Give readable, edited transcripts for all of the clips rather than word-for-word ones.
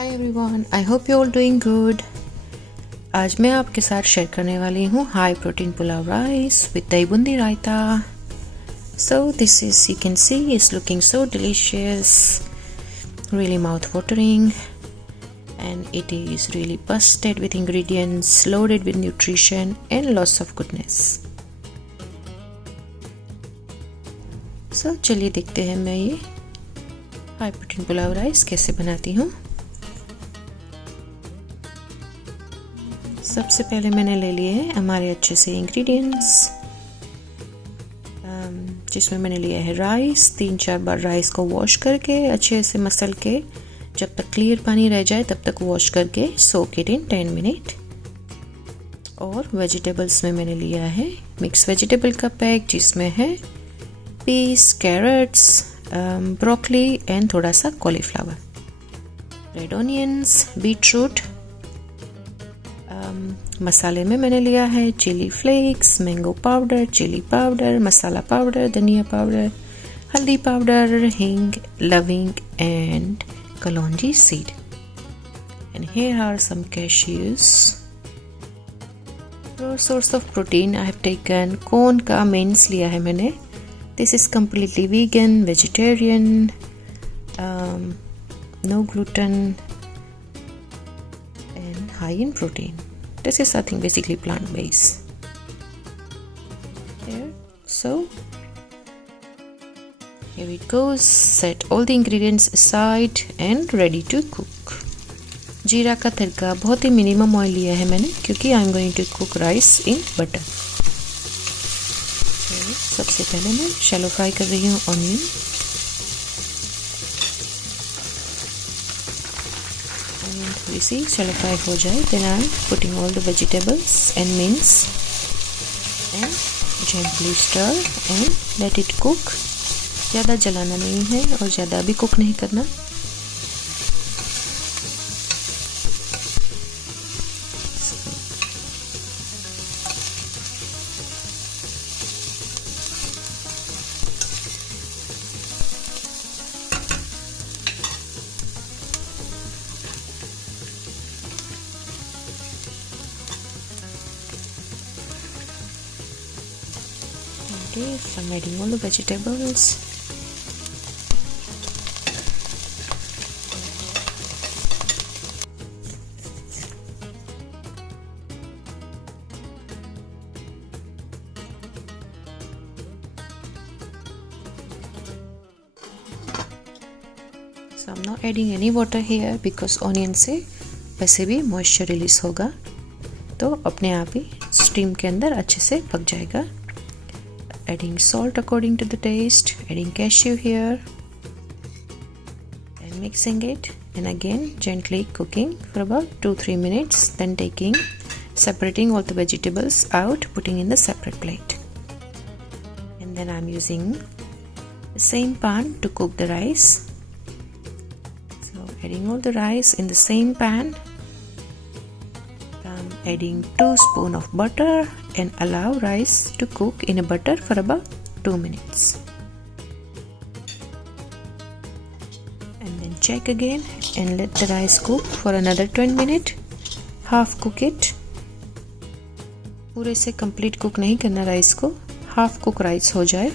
Hi everyone, I hope you all doing good. आज मैं आपके साथ शेयर करने वाली हूँ high protein pulao rice with dahi boondi raita. So this is, you can see, is looking so delicious, really mouth watering, and it is really busted with ingredients, loaded with nutrition and lots of goodness. So चलिए देखते हैं मैं ये high protein pulao राइस कैसे बनाती हूँ। सबसे पहले मैंने ले लिए हैं हमारे अच्छे से इंग्रेडिएंट्स, जिसमें मैंने लिया है राइस। 3-4 बार राइस को वॉश करके अच्छे से मसल के जब तक क्लियर पानी रह जाए तब तक वॉश करके सोक इट इन 10 मिनट। और वेजिटेबल्स में मैंने लिया है मिक्स वेजिटेबल का पैक, जिसमें है पीस, कैरेट्स, ब्रोकली एंड थोड़ा सा कॉलीफ्लावर, रेड ऑनियंस, बीटरूट। मसाले में मैंने लिया है chilli flakes, mango powder, chilli powder, masala powder, धनिया पाउडर, हल्दी पाउडर, हींग, लविंग एंड कलौंजी seed. And here are some cashews. For source of protein I have taken corn का मेंस लिया है मैंने। This is completely vegan, vegetarian, no gluten and high in protein. This is something basically plant-based. There, so here it goes. Set all the ingredients aside and ready to cook. जीरा का तड़का बहुत ही minimum oil लिया है मैंने, क्योंकि I am going to cook rice in butter. सबसे पहले मैं शैलो फ्राई कर रही हूँ ऑनियन। थोड़ी सी शैलो फ्राई हो जाए, then I am putting all the vegetables and mince and gently stir and let it cook. ज़्यादा जलाना नहीं है और ज़्यादा भी कुक नहीं करना। Okay, so I'm adding all the vegetables. So I'm not adding any water here because onion से वैसे भी मॉइस्चर रिलीज होगा, तो अपने आप ही स्टीम के अंदर अच्छे से पक जाएगा। Adding salt according to the taste, adding cashew here and mixing it, and again gently cooking for about 2-3 minutes, then separating all the vegetables out, putting in the separate plate. And then I'm using the same pan to cook the rice. So adding all the rice in the same pan, I'm adding 2 spoons of butter and allow rice to cook in a butter for about 2 minutes. And then check again and let the rice cook for another 20 minutes. Half cook it. पूरे से complete cook नहीं करना राइस को, half cook rice हो जाए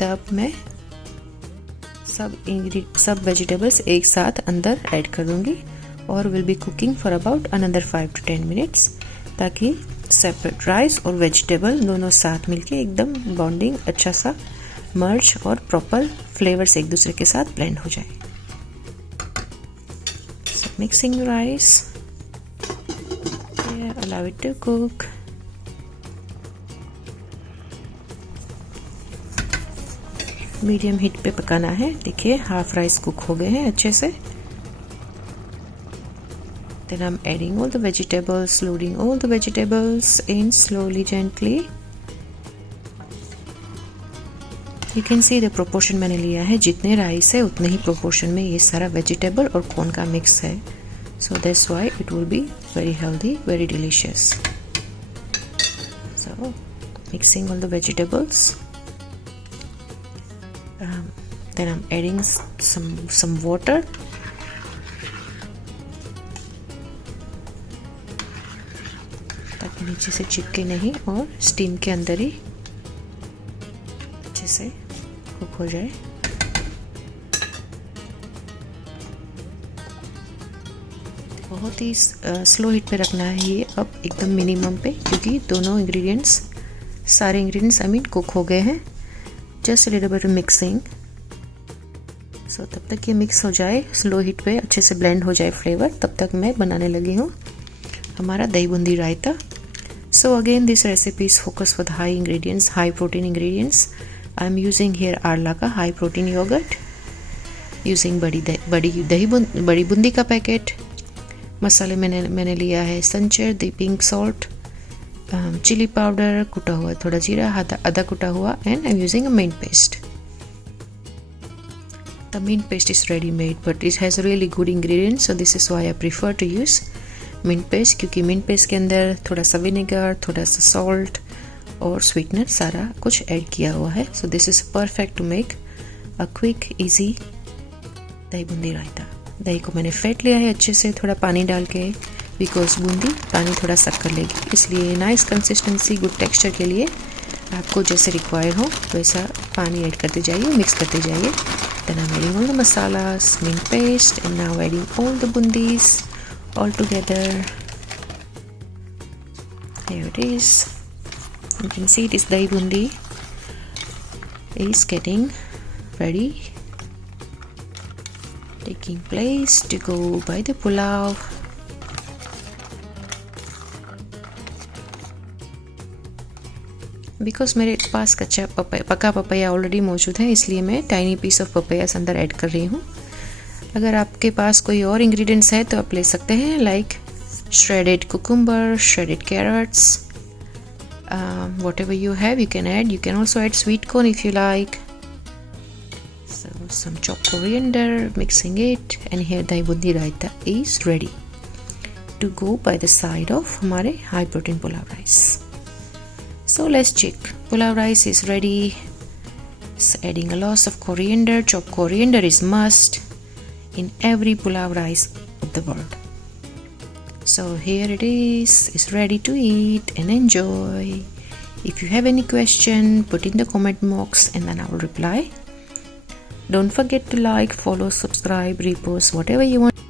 तब मैं सब वेजिटेबल्स एक साथ अंदर ऐड कर दूंगी और will be cooking for about another 5 to 10 minutes, ताकि सेपरेट राइस और वेजिटेबल दोनों साथ मिलके एकदम बॉन्डिंग अच्छा सा मर्ज और प्रॉपर फ्लेवर्स एक दूसरे के साथ ब्लेंड हो जाए। So mixing rice, allow it to cook. Medium heat पे पकाना है। देखिए हाफ राइस कुक हो गए हैं अच्छे से। Then I'm adding all the vegetables, loading all the vegetables in slowly, gently. You can see the proportion मैंने लिया है, जितने राइस है उतने ही proportion में ये सारा vegetable और corn का mix है। So that's why it will be very healthy, very delicious. So mixing all the vegetables. Then I'm adding some water नीचे से चिपके नहीं और स्टीम के अंदर ही अच्छे से कुक हो जाए। बहुत ही स्लो हीट पे रखना है ये अब एकदम मिनिमम पे, क्योंकि दोनों इंग्रेडिएंट्स सारे इंग्रेडिएंट्स कुक हो गए हैं। Just little bit mixing. So तब तक ये मिक्स हो जाए, स्लो हीट पे अच्छे से ब्लेंड हो जाए फ्लेवर, तब तक मैं बनाने लगी हूँ हमारा dahi boondi raita. So again this recipe is focus with high ingredients, high protein ingredients. I am using here Arla का हाई प्रोटीन योगर्ट, यूजिंग बड़ी बूंदी का पैकेट। मसाले मैंने लिया है संचर, the pink salt, chilli powder, कुटा हुआ थोड़ा जीरा, आधा कुटा हुआ, and I am using a mint paste. The mint paste is ready made, but it has really good ingredients, so this is why I prefer to use mint paste, क्योंकि mint paste के अंदर थोड़ा सा विनेगर, थोड़ा सा सॉल्ट और स्वीटनर सारा कुछ ऐड किया हुआ है। So this is perfect to make a quick easy दही बूंदी रायता। दही को मैंने फेंट लिया है अच्छे से थोड़ा पानी डाल के, बिकॉज बूंदी पानी थोड़ा सक कर लेगी, इसलिए नाइस कंसिस्टेंसी गुड टेक्सचर के लिए आपको जैसे रिक्वायर हो वैसा पानी ऐड करते जाइए, मिक्स करते जाइए। Then I'm adding all the masalas, mint paste, and now adding all the bundis all together. Here it is. You can see this dahi bundi is getting ready, taking place to go by the pulao. Because मेरे पास पका papaya already मौजूद है, इसलिए मैं tiny piece of papaya अंदर ऐड कर रही हूँ। अगर आपके पास कोई और इंग्रेडिएंट्स है तो आप ले सकते हैं, like shredded cucumber, shredded carrots, whatever you have you can add. You can also add sweet corn if you like. So some chopped coriander, mixing it, and here dahi bundi raita is ready to go by the side of हमारे high protein pulao rice. So let's check. Pulao rice is ready. So adding a lot of coriander. Chopped coriander is must in every pulao rice of the world. So here it is. It's ready to eat and enjoy. If you have any question, put in the comment box and then I will reply. Don't forget to like, follow, subscribe, repost, whatever you want.